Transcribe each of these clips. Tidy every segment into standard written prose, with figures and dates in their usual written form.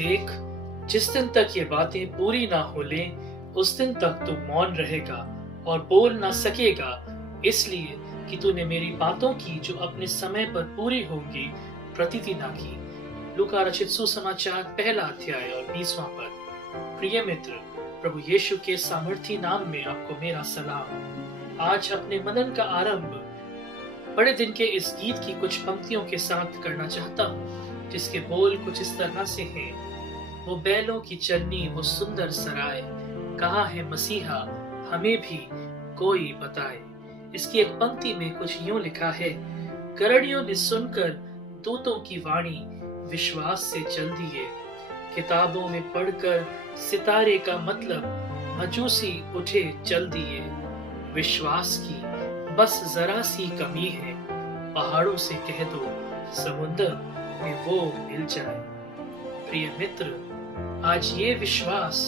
देख, जिस दिन तक ये बातें पूरी ना हो लें, उस दिन तक तू मौन रहेगा और बोल ना सकेगा, इसलिए कि तूने मेरी बातों की जो अपने समय पर पूरी होंगी प्रतीति ना की। लूका रचित सुसमाचार पहला अध्याय और 20वां पद। प्रिय मित्र, प्रभु यीशु के सामर्थी नाम में आपको मेरा सलाम। आज अपने मनन का आरंभ बड़े दिन के इस गीत की कुछ पंक्तियों के साथ करना चाहता हूँ, जिसके बोल कुछ इस तरह से हैं। वो बैलों की चरनी, वो सुंदर सराय, कहाँ है मसीहा, हमें भी कोई बताए। इसकी एक पंक्ति में कुछ यूं लिखा है, गरणियों ने सुनकर दूतों की वाणी विश्वास से चल दिए। किताबों में पढ़कर सितारे का मतलब मजूसी उठे चल दिए। विश्वास की बस जरा सी कमी है, पहाड़ों से कह दो समुद्र में वो मिल जाए। प्रिय मित्र, आज ये विश्वास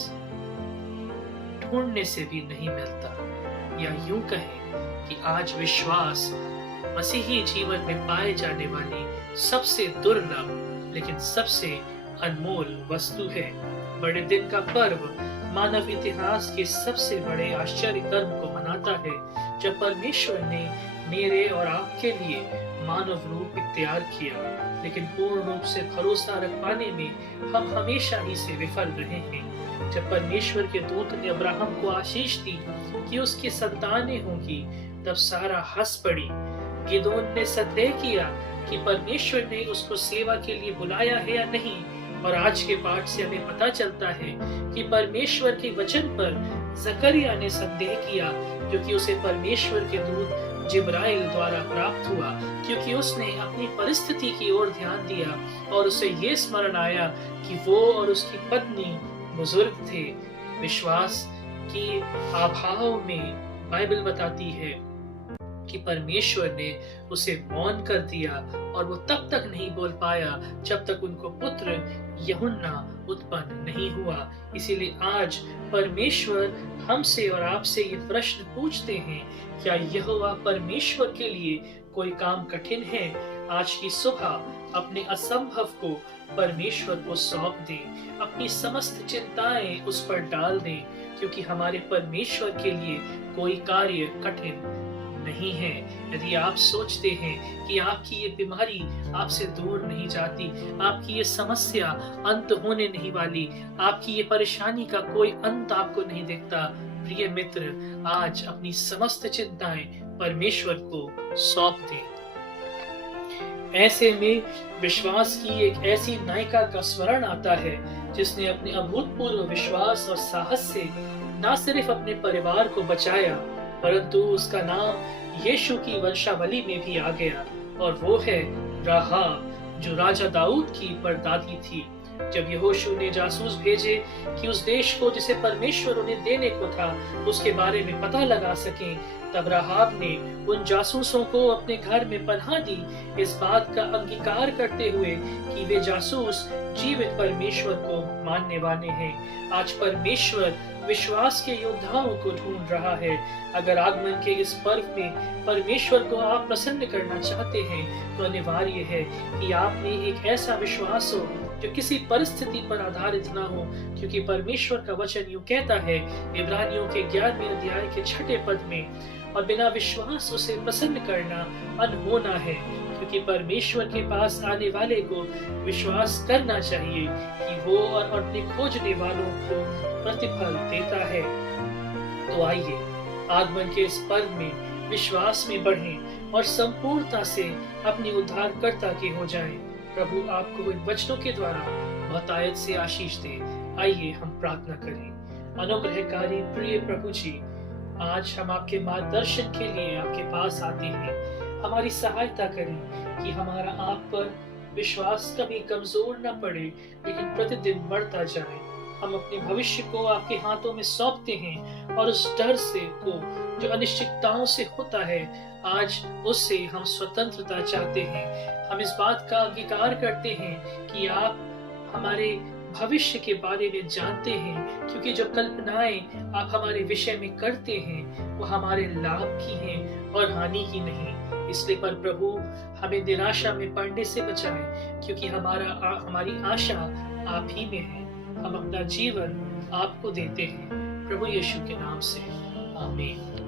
ढूंढने से भी नहीं मिलता, या यूं कहें कि आज विश्वास मसीही जीवन में पाए जाने वाली सबसे दुर्लभ लेकिन सबसे अनमोल वस्तु है। बड़े दिन का पर्व मानव इतिहास के सबसे बड़े आश्चर्य कर्म को मनाता है, जब परमेश्वर ने मेरे और आपके लिए मानव रूप इख्तियार किया। लेकिन पूर्ण रूप से भरोसा रख पाने में हम हमेशा ही से विफल रहे हैं। जब परमेश्वर के दूत ने अब्राहम को आशीष दी कि उसकी संतानें होंगी, तब सारा हंस पड़ी। गिदोन ने संदेह किया कि परमेश्वर ने उसको सेवा के लिए बुलाया है या नहीं, और आज के पाठ से हमें पता चलता है कि परमेश्वर के वचन पर जकरिया ने संदेह किया, क्योंकि उसे परमेश्वर के दूत जिब्राइल द्वारा प्राप्त हुआ, क्योंकि उसने अपनी परिस्थिति की ओर ध्यान दिया और उसे ये स्मरण आया कि वो और उसकी पत्नी बुजुर्ग थे। विश्वास की अभाव में बाइबल बताती है कि परमेश्वर ने उसे मौन कर दिया, और वो तब तक नहीं बोल पाया जब तक उनको पुत्र यूहन्ना उत्पन्न नहीं हुआ। इसीलिए आज परमेश्वर हमसे और आपसे ये प्रश्न पूछते हैं, क्या यहोवा परमेश्वर के लिए कोई काम कठिन है? आज की सुबह अपने असंभव को परमेश्वर को सौंप दें, अपनी समस्त चिंताएं उस पर डाल दें, क्योंकि हमारे परमेश्वर के लिए कोई कार्य कठिन नहीं है। यदि आप सोचते हैं कि आपकी ये बीमारी आपसे दूर नहीं जाती, आपकी ये समस्या अंत होने नहीं वाली, आपकी ये परेशानी का कोई अंत आपको नहीं दिखता, प्रिय मित्र, आज अपनी समस्त चिंताएं परमेश्वर को सौंप दें। ऐसे में विश्वास की एक ऐसी नायिका का स्मरण आता है, जिसने अपने अभूतपूर्व विश्वास और साहस से न सिर्फ अपने परिवार को बचाया, परंतु उसका नाम यीशु की वंशावली में भी आ गया, और वो है राहाब, जो राजा दाऊद की परदादी थी। जब यहोशू ने जासूस भेजे कि उस देश को जिसे परमेश्वर उन्हें देने को था उसके बारे में पता लगा सकें, तब राहाब ने उन जासूसों को अपने घर में पनाह दी, इस बात का अंगीकार करते हुए कि वे जासूस जीवित परमेश्वर को मानने वाले हैं। आज परमेश्वर विश्वास के योद्धाओं को ढूंढ रहा है। अगर आगमन के इस पर्व में परमेश्वर को आप प्रसन्न करना चाहते हैं, तो अनिवार्य है कि आप में एक ऐसा विश्वास हो जो किसी परिस्थिति पर आधारित ना हो, क्योंकि परमेश्वर का वचन यूं कहता है इब्रानियों के 11वें अध्याय के 6 पद में, और बिना विश्वास उसे प्रसन्न करना अनहोना है, क्योंकि परमेश्वर के पास आने वाले को विश्वास करना चाहिए कि वो और अपने खोजने वालों को प्रतिफल देता है। तो आइए आगमन के इस पर्व में विश्वास में बढ़ें और संपूर्णता से अपने उद्धारकर्ता के हो जाएं। प्रभु आपको इन वचनों के द्वारा बहुतायत से आशीष दे। आइए हम प्रार्थना करें। अनुग्रहकारी प्रिय प्रभु जी, आज हम आपके मार्गदर्शन के लिए आपके पास आते हैं। हमारी सहायता करें कि हमारा आप पर विश्वास कभी कमजोर न पड़े, लेकिन प्रतिदिन बढ़ता जाए। हम अपने भविष्य को आपके हाथों में सौंपते हैं, और उस डर से को जो अनिश्चितताओं से होता है, आज उससे हम स्वतंत्रता चाहते हैं। हम इस बात का अंगीकार करते हैं कि आप हमारे भविष्य के बारे में जानते हैं, क्योंकि जो कल्पनाएं आप हमारे विषय में करते हैं वो हमारे लाभ की हैं और हानि की नहीं। इसलिए पर प्रभु हमें निराशा में पड़ने से बचाएं, क्योंकि हमारी आशा आप ही में है। हम अपना जीवन आपको देते हैं, प्रभु यीशु के नाम से, आमीन।